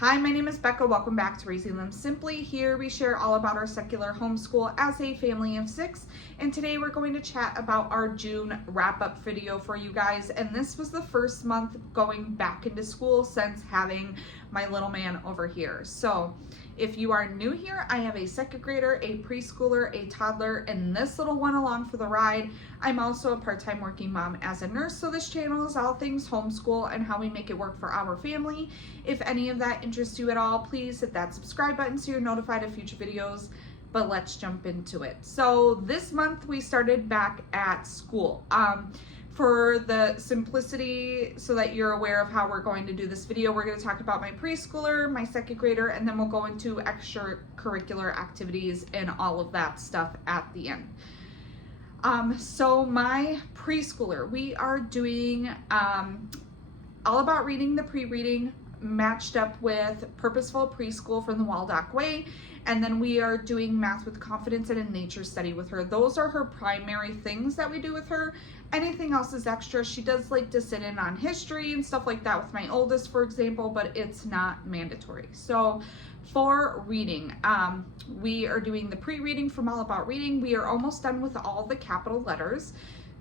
Hi, my name is Becca. Welcome back to Raising Them Simply. Here we share all about our secular homeschool as a family of 6. And today we're going to chat about our June wrap-up video for you guys. And this was the first month going back into school since having my little man over here. So if you are new here, I have a second grader, a preschooler, a toddler, and this little one along for the ride. I'm also a part-time working mom as a nurse, so this channel is all things homeschool and how we make it work for our family. If any of that interests you at all, please hit that subscribe button so you're notified of future videos. But let's jump into it. So this month we started back at school. For the simplicity, so that you're aware of how we're going to do this video, we're going to talk about my preschooler, my second grader, and then we'll go into extracurricular activities and all of that stuff at the end. So my preschooler, we are doing all about reading, the pre-reading, matched up with Purposeful Preschool from the Waldock Way, and then we are doing Math with Confidence and a nature study with her. Those are her primary things that we do with her. Anything else is extra. She does like to sit in on history and stuff like that with my oldest, for example, but it's not mandatory. So for reading, we are doing the pre-reading from All About Reading. We are almost done with all the capital letters,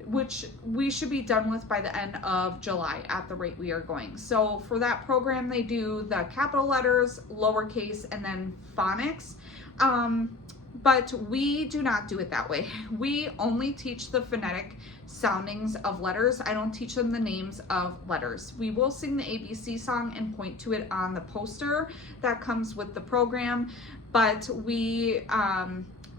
which we should be done with by the end of July at the rate we are going. So for that program, they do the capital letters, lowercase, and then phonics. But we do not do it that way. We only teach the phonetic soundings of letters. I don't teach them the names of letters. We will sing the ABC song and point to it on the poster that comes with the program, but we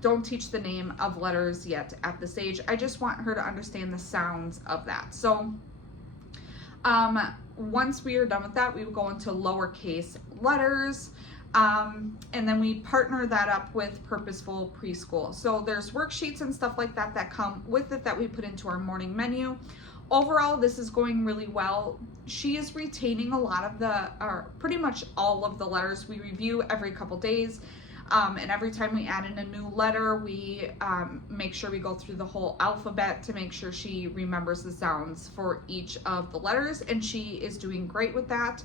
don't teach the name of letters yet at this age. I just want her to understand the sounds of that. So once we are done with that, we will go into lowercase letters. And then we partner that up with Purposeful Preschool. So there's worksheets and stuff like that that come with it that we put into our morning menu. Overall, this is going really well. She is retaining a lot of or pretty much all of the letters. We review every couple days. And every time we add in a new letter, we make sure we go through the whole alphabet to make sure she remembers the sounds for each of the letters. And she is doing great with that.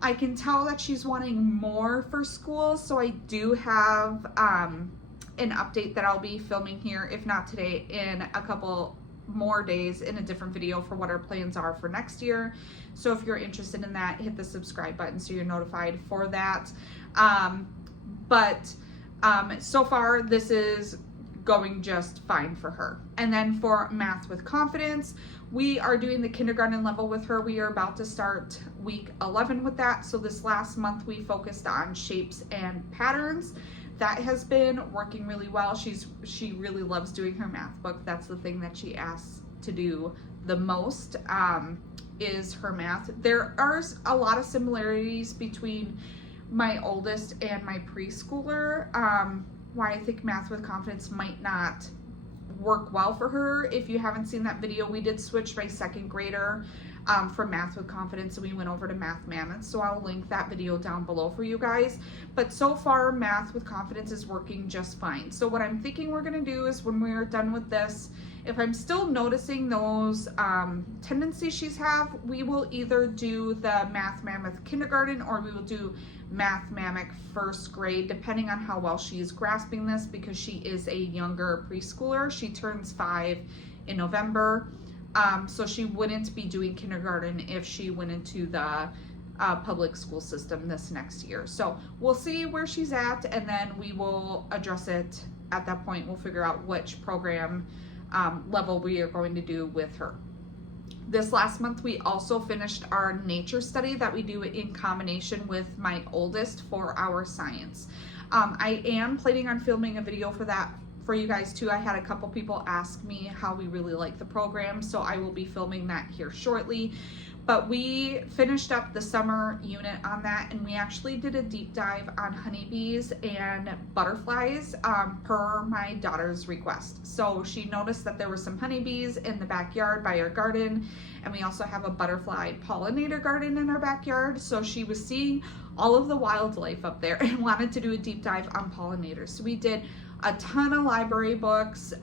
I can tell that she's wanting more for school, so I do have an update that I'll be filming here, if not today, in a couple more days in a different video for what our plans are for next year. So if you're interested in that, hit the subscribe button so you're notified for that. So far, this is going just fine for her. And then for Math with Confidence, we are doing the kindergarten level with her. We are about to start week 11 with that. So this last month we focused on shapes and patterns. That has been working really well. She really loves doing her math book. That's the thing that she asks to do the most, is her math. There are a lot of similarities between my oldest and my preschooler, why I think Math with Confidence might not work well for her. If you haven't seen that video, we did switch my second grader from Math with Confidence, and we went over to Math Mammoth, so I'll link that video down below for you guys. But so far, Math with Confidence is working just fine. So what I'm thinking we're gonna do is, when we're done with this, if I'm still noticing those tendencies she's have, we will either do the Math Mammoth kindergarten, or we will do Math Mammoth first grade, depending on how well she's grasping this, because she is a younger preschooler. She turns 5 in November. So she wouldn't be doing kindergarten if she went into the public school system this next year. So we'll see where she's at, and then we will address it at that point. We'll figure out which program level we are going to do with her. This last month, we also finished our nature study that we do in combination with my oldest for our science. I am planning on filming a video for that for you guys too. I had a couple people ask me how we really like the program, so I will be filming that here shortly. But we finished up the summer unit on that, and we actually did a deep dive on honeybees and butterflies per my daughter's request. So she noticed that there were some honeybees in the backyard by our garden, and we also have a butterfly pollinator garden in our backyard. So she was seeing all of the wildlife up there and wanted to do a deep dive on pollinators. So we did a ton of library books,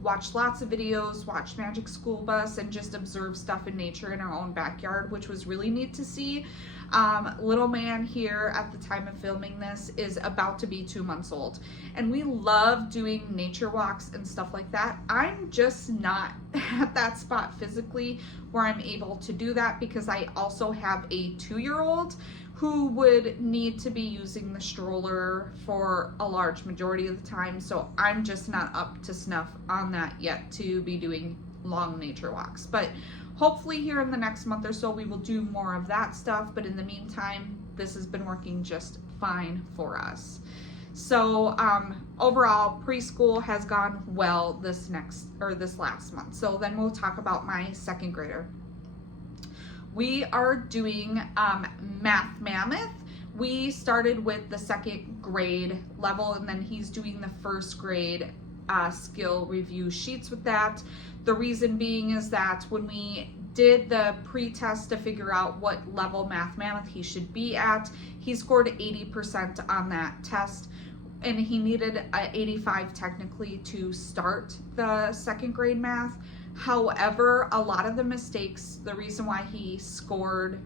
watched lots of videos, watched Magic School Bus, and just observed stuff in nature in our own backyard, which was really neat to see. Little man here at the time of filming this is about to be 2 months old, and we love doing nature walks and stuff like that. I'm just not at that spot physically where I'm able to do that, because I also have a 2-year-old who would need to be using the stroller for a large majority of the time. So I'm just not up to snuff on that yet to be doing long nature walks. But hopefully here in the next month or so we will do more of that stuff. But in the meantime, this has been working just fine for us. So overall, preschool has gone well this last month. So then we'll talk about my 2nd grader. We are doing Math Mammoth. We started with the 2nd grade level, and then he's doing the 1st grade skill review sheets with that. The reason being is that when we did the pre-test to figure out what level Math Mammoth he should be at, he scored 80% on that test, and he needed 85 technically to start the 2nd grade math. However, a lot of the mistakes, the reason why he scored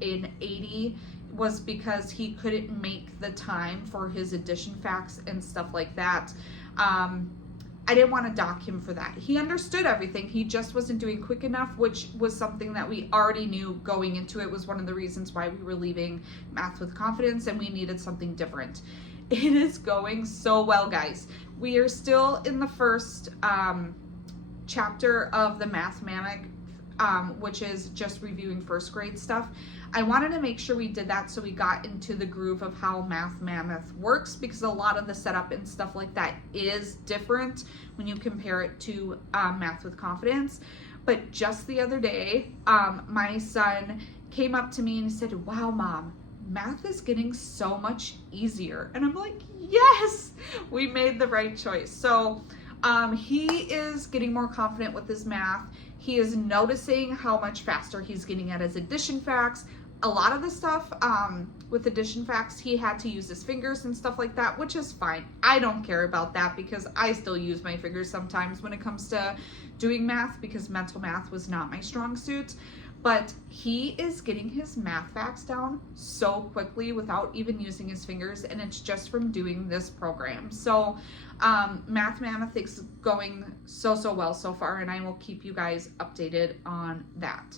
an 80 was because he couldn't make the time for his addition facts and stuff like that. I didn't want to dock him for that. He understood everything. He just wasn't doing quick enough, which was something that we already knew going into it. Was one of the reasons why we were leaving Math with Confidence, and we needed something different. It is going so well, guys. We are still in the 1st chapter of the Math Mammoth, which is just reviewing 1st grade stuff. I wanted to make sure we did that so we got into the groove of how Math Mammoth works, because a lot of the setup and stuff like that is different when you compare it to Math with Confidence. But just the other day, my son came up to me and said, "Wow, Mom, math is getting so much easier." And I'm like, yes, we made the right choice. So he is getting more confident with his math. He is noticing how much faster he's getting at his addition facts. A lot of the stuff with addition facts, he had to use his fingers and stuff like that, which is fine. I don't care about that, because I still use my fingers sometimes when it comes to doing math, because mental math was not my strong suit. But he is getting his math facts down so quickly without even using his fingers, and it's just from doing this program. So Math Mammoth is going so well so far, and I will keep you guys updated on that.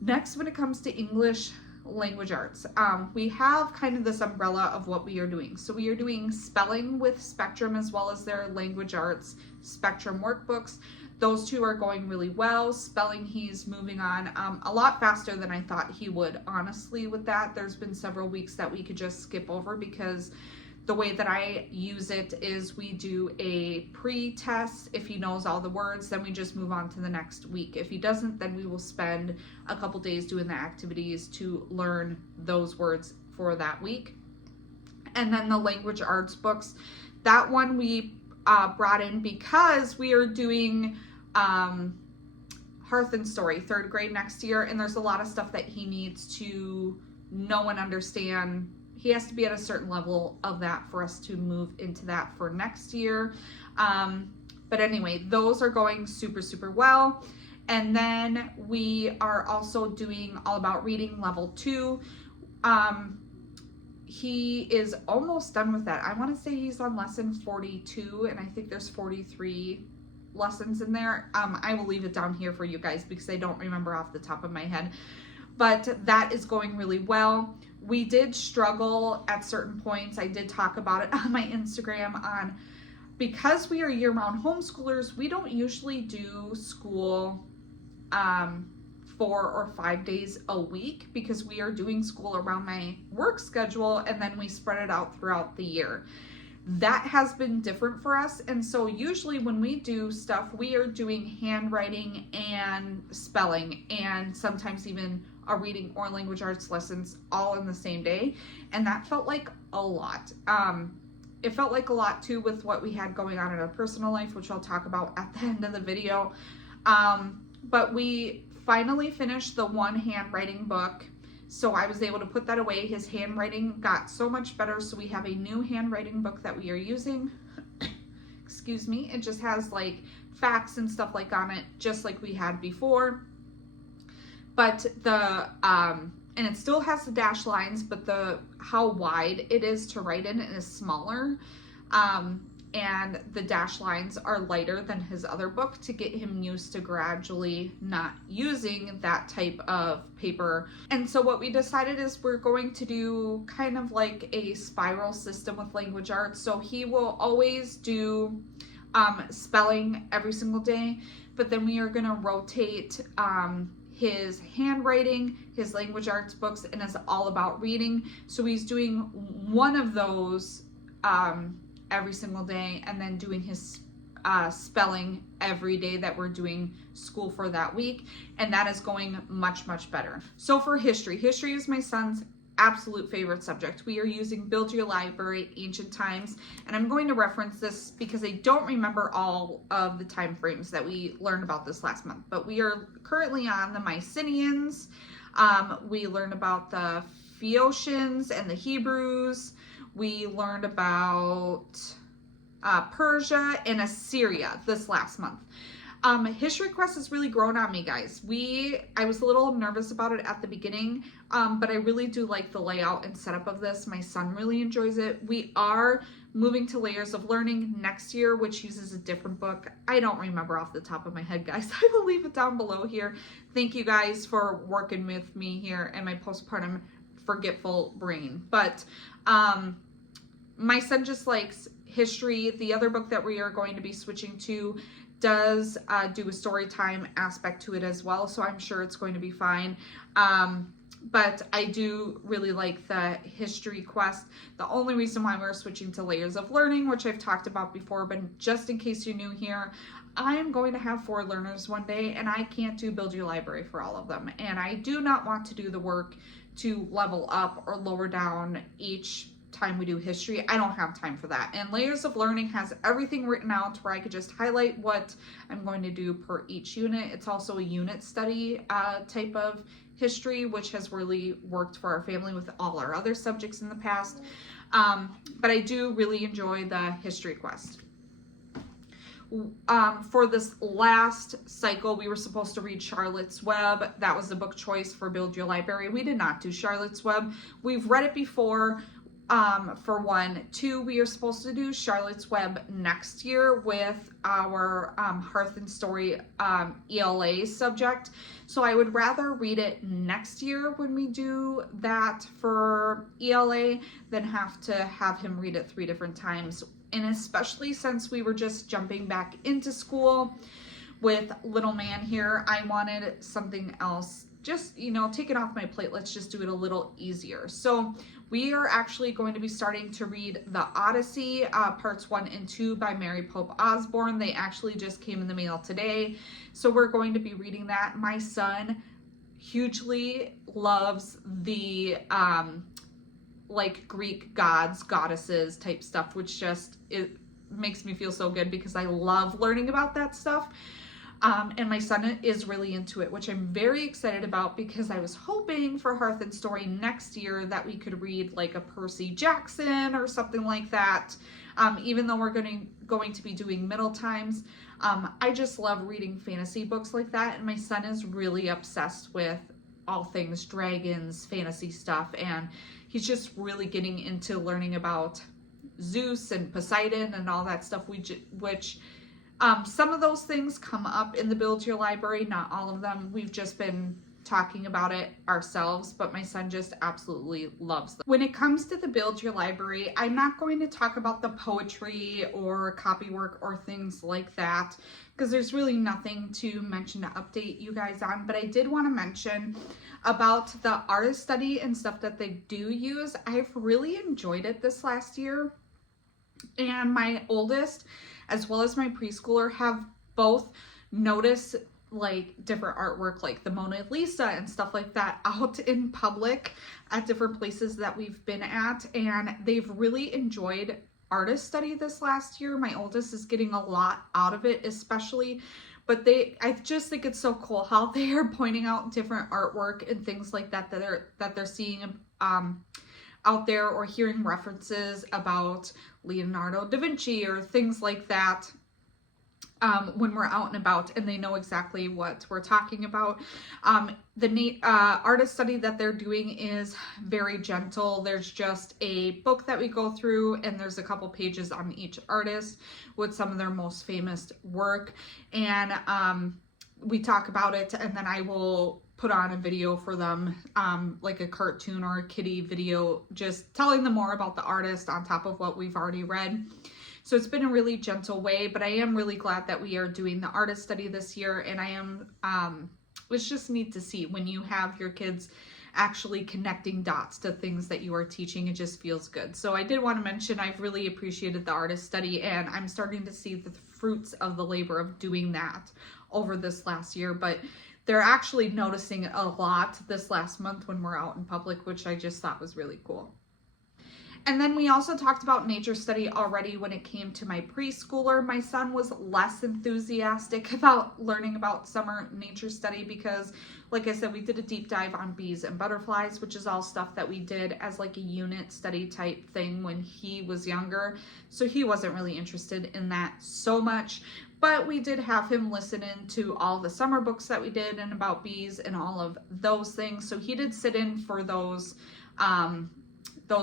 Next, when it comes to English language arts, we have kind of this umbrella of what we are doing. So we are doing spelling with Spectrum, as well as their language arts Spectrum workbooks. Those 2 are going really well. Spelling, he's moving on a lot faster than I thought he would, honestly, with that. There's been several weeks that we could just skip over, because the way that I use it is we do a pre-test. If he knows all the words, then we just move on to the next week. If he doesn't, then we will spend a couple days doing the activities to learn those words for that week. And then the language arts books, that one we brought in because we are doing Hearth and Story 3rd grade next year, and there's a lot of stuff that he needs to know and understand. He has to be at a certain level of that for us to move into that for next year. But anyway, those are going super well. And then we are also doing All About Reading level 2. He is almost done with that. I want to say he's on lesson 42, and I think there's 43 lessons in there. I will leave it down here for you guys because I don't remember off the top of my head. But that is going really well. We did struggle at certain points. I did talk about it on my Instagram because we are year-round homeschoolers, we don't usually do school 4 or 5 days a week, because we are doing school around my work schedule, and then we spread it out throughout the year. That has been different for us, and so usually when we do stuff, we are doing handwriting and spelling, and sometimes even a reading or language arts lessons all in the same day, and that felt like a lot. It felt like a lot too with what we had going on in our personal life, which I'll talk about at the end of the video. But we finally finished the one handwriting book, so I was able to put that away. His handwriting got so much better, so we have a new handwriting book that we are using. Excuse me. It just has like facts and stuff like on it, just like we had before. But the and it still has the dashed lines, but how wide it is to write in is smaller. And the dash lines are lighter than his other book to get him used to gradually not using that type of paper. And so what we decided is we're going to do kind of like a spiral system with language arts. So he will always do spelling every single day, but then we are going to rotate his handwriting, his language arts books, and it's all about reading. So he's doing one of those every single day, and then doing his spelling every day that we're doing school for that week, and that is going much, much better. So for history is my son's absolute favorite subject. We are using Build Your Library Ancient Times, and I'm going to reference this because I don't remember all of the time frames that we learned about this last month, but we are currently on the Mycenaeans. We learned about the Phoenicians and the Hebrews. We learned about Persia and Assyria this last month. History Quest has really grown on me, guys. I was a little nervous about it at the beginning, but I really do like the layout and setup of this. My son really enjoys it. We are moving to Layers of Learning next year, which uses a different book. I don't remember off the top of my head, guys. I will leave it down below here. Thank you guys for working with me here and my postpartum forgetful brain. But my son just likes history. The other book that we are going to be switching to does do a story time aspect to it as well, so I'm sure it's going to be fine. But I do really like the History Quest. The only reason why we're switching to Layers of Learning, which I've talked about before, but just in case you're new here, I am going to have 4 learners one day, and I can't do Build Your Library for all of them. And I do not want to do the work to level up or lower down each time we do history. I don't have time for that. And Layers of Learning has everything written out where I could just highlight what I'm going to do per each unit. It's also a unit study type of history, which has really worked for our family with all our other subjects in the past. But I do really enjoy the History Quest. For this last cycle, we were supposed to read Charlotte's Web. That was the book choice for Build Your Library. We did not do Charlotte's Web. We've read it before. For 1. 2, we are supposed to do Charlotte's Web next year with our Hearth and Story ELA subject. So I would rather read it next year when we do that for ELA than have to have him read it 3 different times. And especially since we were just jumping back into school with little man here, I wanted something else. Just, take it off my plate. Let's just do it a little easier. So we are actually going to be starting to read The Odyssey, parts 1 and 2 by Mary Pope Osborne. They actually just came in the mail today. So we're going to be reading that. My son hugely loves the like Greek gods, goddesses type stuff, which just it makes me feel so good because I love learning about that stuff. And my son is really into it, which I'm very excited about because I was hoping for Hearth and Story next year that we could read like a Percy Jackson or something like that. Even though we're going to be doing middle times, I just love reading fantasy books like that. And my son is really obsessed with all things dragons, fantasy stuff. And he's just really getting into learning about Zeus and Poseidon and all that stuff, which some of those things come up in the Build Your Library, not all of them. We've just been talking about it ourselves, but my son just absolutely loves them. When it comes to the Build Your Library, I'm not going to talk about the poetry or copywork or things like that because there's really nothing to mention to update you guys on, but I did want to mention about the artist study and stuff that they do use. I've really enjoyed it this last year, and my oldest as well as my preschooler have both noticed like different artwork like the Mona Lisa and stuff like that out in public at different places that we've been at, and they've really enjoyed artist study this last year. My oldest is getting a lot out of it especially, but I just think it's so cool how they are pointing out different artwork and things like that that they're seeing out there, or hearing references about Leonardo da Vinci or things like that. when we're out and about, and they know exactly what we're talking about. The artist study that they're doing is very gentle. There's just a book that we go through, and there's a couple pages on each artist with some of their most famous work, and we talk about it, and then I will put on a video for them, like a cartoon or a kiddie video, just telling them more about the artist on top of what we've already read. So it's been a really gentle way, but I am really glad that we are doing the artist study this year, and I am, it's just neat to see when you have your kids actually connecting dots to things that you are teaching. It just feels good. So I did want to mention I've really appreciated the artist study, and I'm starting to see the fruits of the labor of doing that over this last year, but they're actually noticing a lot this last month when we're out in public, which I just thought was really cool. And then we also talked about nature study already when it came to my preschooler. My son was less enthusiastic about learning about summer nature study because, like I said, we did a deep dive on bees and butterflies, which is all stuff that we did as like a unit study type thing when he was younger. So he wasn't really interested in that so much. But we did have him listen in to all the summer books that we did and about bees and all of those things. So he did sit in for those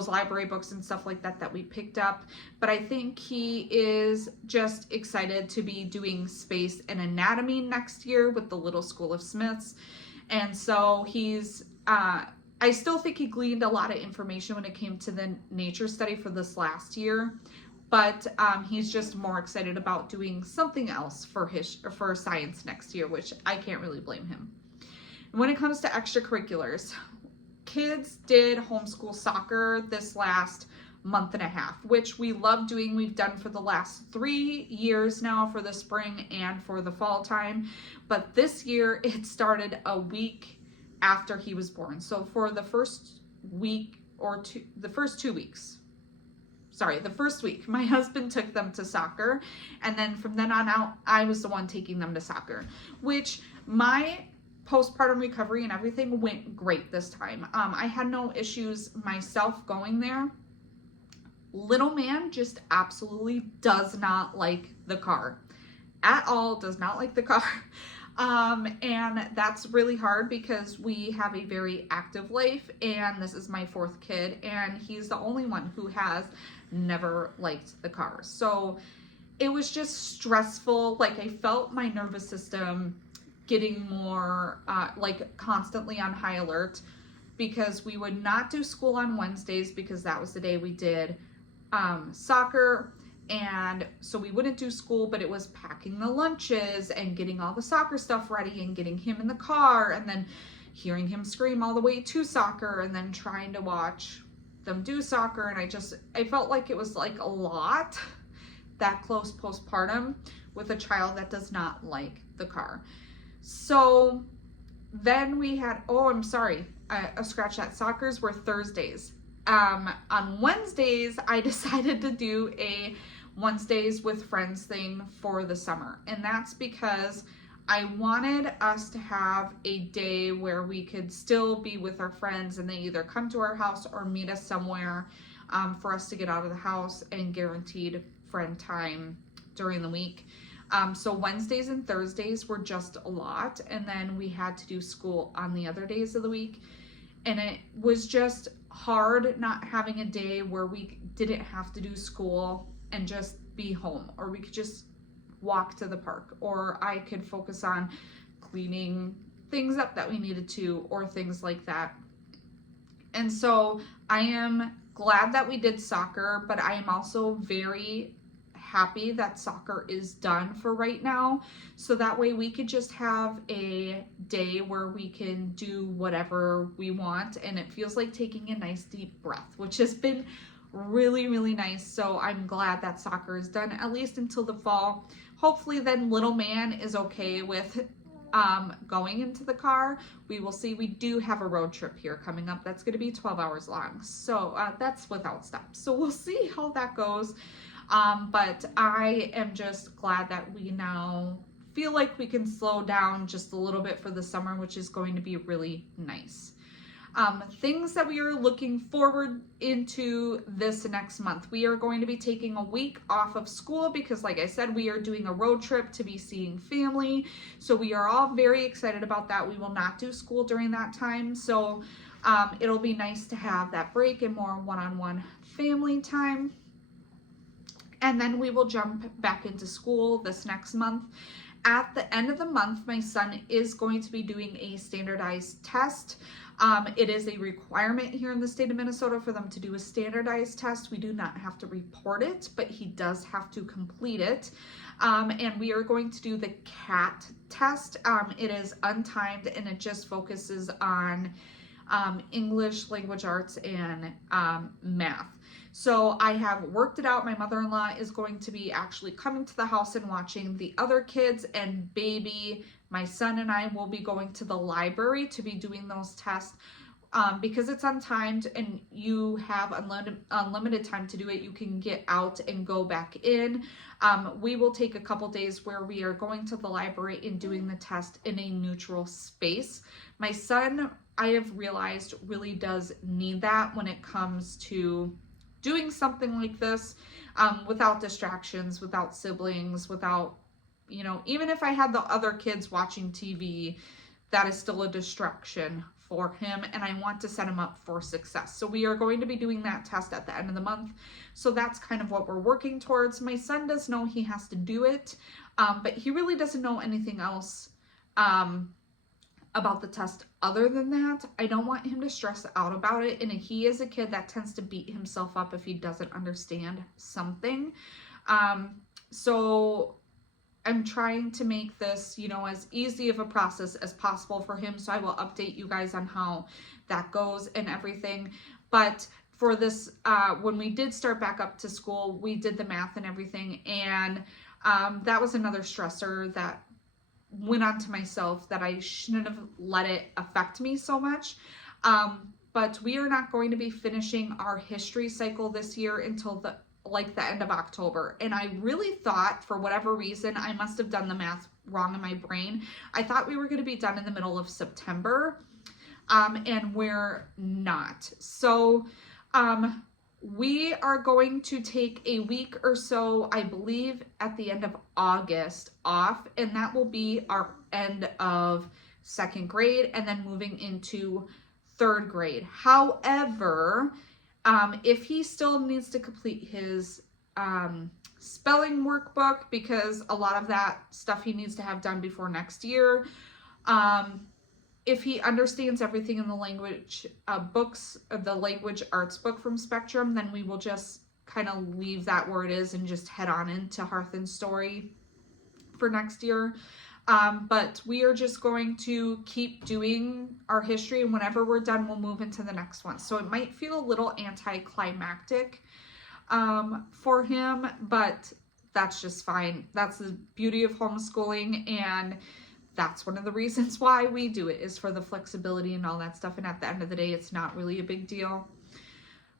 library books and stuff like that that we picked up. But I think he is just excited to be doing space and anatomy next year with the Little School of Smiths. And so he's, I still think he gleaned a lot of information when it came to the nature study for this last year. But he's just more excited about doing something else for science next year, which I can't really blame him. When it comes to extracurriculars, kids did homeschool soccer this last month and a half, which we love doing. We've done for the last 3 years now, for the spring and for the fall time. But this year it started a week after he was born. So for the first week or two, the first 2 weeks, the first week, my husband took them to soccer. And then from then on out, I was the one taking them to soccer, which my postpartum recovery and everything went great this time. I had no issues myself going there. Little man just absolutely does not like the car at all, does not like the car. And that's really hard because we have a very active life, and this is my 4th kid, and he's the only one who has never liked the car. So it was just stressful. Like, I felt my nervous system getting more like constantly on high alert, because we would not do school on Wednesdays because that was the day we did soccer. And so we wouldn't do school, but it was packing the lunches and getting all the soccer stuff ready and getting him in the car and then hearing him scream all the way to soccer and then trying to watch them do soccer. And I felt like it was like a lot that close postpartum with a child that does not like the car. So then we had, scratch that. Soccer's were Thursdays. On Wednesdays, I decided to do a Wednesdays with Friends thing for the summer. And that's because I wanted us to have a day where we could still be with our friends, and they either come to our house or meet us somewhere for us to get out of the house and guaranteed friend time during the week. So Wednesdays and Thursdays were just a lot. And then we had to do school on the other days of the week. And it was just hard not having a day where we didn't have to do school and just be home, or we could just walk to the park, or I could focus on cleaning things up that we needed to, or things like that. And so I am glad that we did soccer, but I am also very happy that soccer is done for right now, so that way we could just have a day where we can do whatever we want, and it feels like taking a nice deep breath, which has been really, really nice. So I'm glad that soccer is done, at least until the fall. Hopefully then little man is okay with going into the car. We will see. We do have a road trip here coming up that's going to be 12 hours long, so that's without stops, so we'll see how that goes. But I am just glad that we now feel like we can slow down just a little bit for the summer, which is going to be really nice. Things that we are looking forward into this next month. We are going to be taking a week off of school because, like I said, we are doing a road trip to be seeing family. So we are all very excited about that. We will not do school during that time. So it'll be nice to have that break and more one-on-one family time. And then we will jump back into school this next month. At the end of the month, my son is going to be doing a standardized test. It is a requirement here in the state of Minnesota for them to do a standardized test. We do not have to report it, but he does have to complete it. And we are going to do the CAT test. It is untimed and it just focuses on English, language arts, and math. So I have worked it out. My mother-in-law is going to be actually coming to the house and watching the other kids, and baby, my son and I will be going to the library to be doing those tests. Because it's untimed and you have unlimited time to do it, you can get out and go back in. We will take a couple days where we are going to the library and doing the test in a neutral space. My son, I have realized, really does need that when it comes to doing something like this, without distractions, without siblings, without, you know, even if I had the other kids watching TV, that is still a distraction for him, and I want to set him up for success. So we are going to be doing that test at the end of the month. So that's kind of what we're working towards. My son does know he has to do it, but he really doesn't know anything else about the test other than that. I don't want him to stress out about it, and he is a kid that tends to beat himself up if he doesn't understand something. So I'm trying to make this, you know, as easy of a process as possible for him. So I will update you guys on how that goes and everything. But for this, when we did start back up to school, we did the math and everything. And that was another stressor that went on to myself, that I shouldn't have let it affect me so much. But we are not going to be finishing our history cycle this year until the end of October. And I really thought, for whatever reason, I must have done the math wrong in my brain. I thought we were going to be done in the middle of September, and we're not. So we are going to take a week or so, I believe at the end of August, off, and that will be our end of second grade and then moving into third grade. However, if he still needs to complete his spelling workbook, because a lot of that stuff he needs to have done before next year, if he understands everything in the language books, the language arts book from Spectrum, then we will just kind of leave that where it is and just head on into Hearth and Story for next year. But we are just going to keep doing our history, and whenever we're done, we'll move into the next one. So it might feel a little anticlimactic for him, but that's just fine. That's the beauty of homeschooling, and that's one of the reasons why we do it, is for the flexibility and all that stuff. And at the end of the day, it's not really a big deal.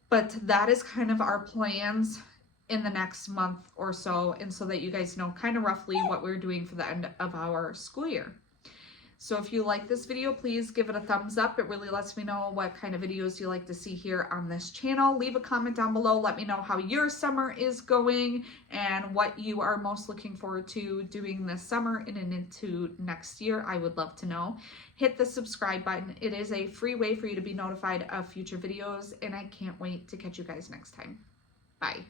But that is kind of our plans in the next month or so, and so that you guys know kind of roughly what we're doing for the end of our school year. So if you like this video, please give it a thumbs up. It really lets me know what kind of videos you like to see here on this channel. Leave a comment down below. Let me know how your summer is going and what you are most looking forward to doing this summer and into next year. I would love to know. Hit the subscribe button. It is a free way for you to be notified of future videos, and I can't wait to catch you guys next time. Bye.